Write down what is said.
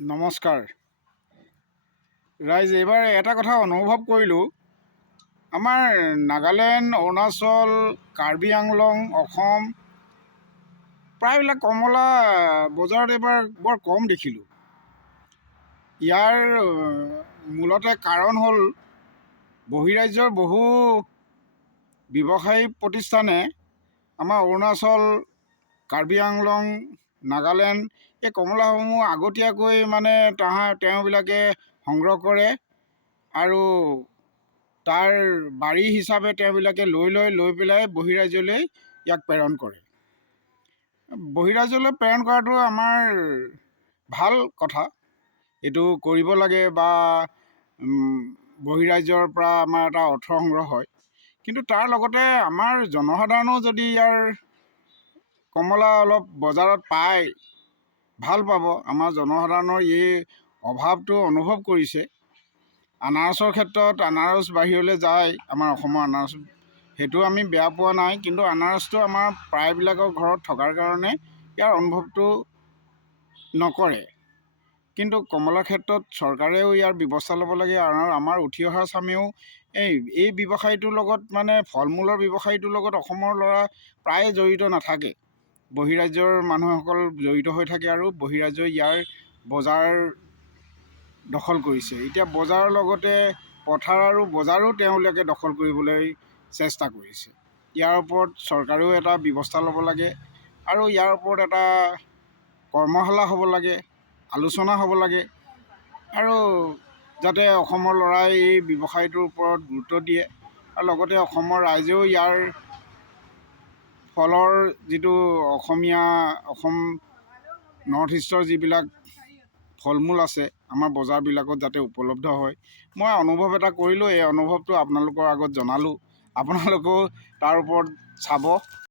নমস্কাৰ ৰাইজ। এইবাৰ এটা কথা অনুভৱ কৰিলোঁ, আমাৰ নাগালেণ্ড, অৰুণাচল, কাৰ্বি আংলং, অসম প্ৰায়বিলাক কমলা বজাৰত এইবাৰ বৰ কম দেখিলোঁ। ইয়াৰ মূলতে কাৰণ হ'ল বহিৰাজ্যৰ বহু ব্যৱসায়ী প্ৰতিষ্ঠানে আমাৰ অৰুণাচল, কাৰ্বি আংলং, নাগালেণ্ড এই কমলাসমূহ আগতীয়াকৈ তেওঁবিলাকে সংগ্ৰহ কৰে আৰু তাৰ বাৰী হিচাপে তেওঁবিলাকে লৈ পেলাই বহিৰাজ্যলৈ ইয়াক প্ৰেৰণ কৰে। বহিৰাজ্যলৈ প্ৰেৰণ কৰাটো আমাৰ ভাল কথা, এইটো কৰিব লাগে বা বহিৰাজ্যৰ পৰা আমাৰ এটা অৰ্থ সংগ্ৰহ হয়। কিন্তু তাৰ লগতে আমাৰ জনসাধাৰণেও যদি ইয়াৰ কমলা অলপ বজাৰত পায় ভাল পাব। আমাৰ জনসাধাৰণৰ এই অভাৱটো অনুভৱ কৰিছে। আনাৰসৰ ক্ষেত্ৰত আনাৰস বাহিৰলৈ যায়, আমাৰ অসমৰ আনাৰস, সেইটো আমি বেয়া পোৱা নাই, কিন্তু আনাৰসটো আমাৰ প্ৰায়বিলাকৰ ঘৰত থকাৰ কাৰণে ইয়াৰ অনুভৱটো নকৰে। কিন্তু কমলাৰ ক্ষেত্ৰত চৰকাৰেও ইয়াৰ ব্যৱস্থা ল'ব লাগে আৰু আমাৰ উঠি অহা চামেও এই ব্যৱসায়টোৰ লগত ফল মূলৰ ব্যৱসায়টোৰ লগত অসমৰ ল'ৰা প্ৰায়ে জড়িত নাথাকে। বহিৰাজ্যৰ মানুহসকল জড়িত হৈ থাকে আৰু বহিৰাজ্যই ইয়াৰ বজাৰ দখল কৰিছে। এতিয়া বজাৰৰ লগতে পথাৰ আৰু বজাৰো তেওঁলোকে দখল কৰিবলৈ চেষ্টা কৰিছে। ইয়াৰ ওপৰত চৰকাৰেও এটা ব্যৱস্থা ল'ব লাগে আৰু ইয়াৰ ওপৰত এটা কৰ্মশালা হ'ব লাগে, আলোচনা হ'ব লাগে আৰু যাতে অসমৰ ল'ৰাই এই ব্যৱসায়টোৰ ওপৰত গুৰুত্ব দিয়ে আৰু লগতে অসমৰ ৰাইজেও ইয়াৰ ফলৰ যিটো অসম নৰ্থ ইষ্টৰ যিবিলাক ফল মূল আছে আমাৰ বজাৰবিলাকত যাতে উপলব্ধ হয়, মই অনুভৱ এটা কৰিলোঁ। এই অনুভৱটো আপোনালোকৰ আগত জনালোঁ। আপোনালোকেও তাৰ ওপৰত চাব।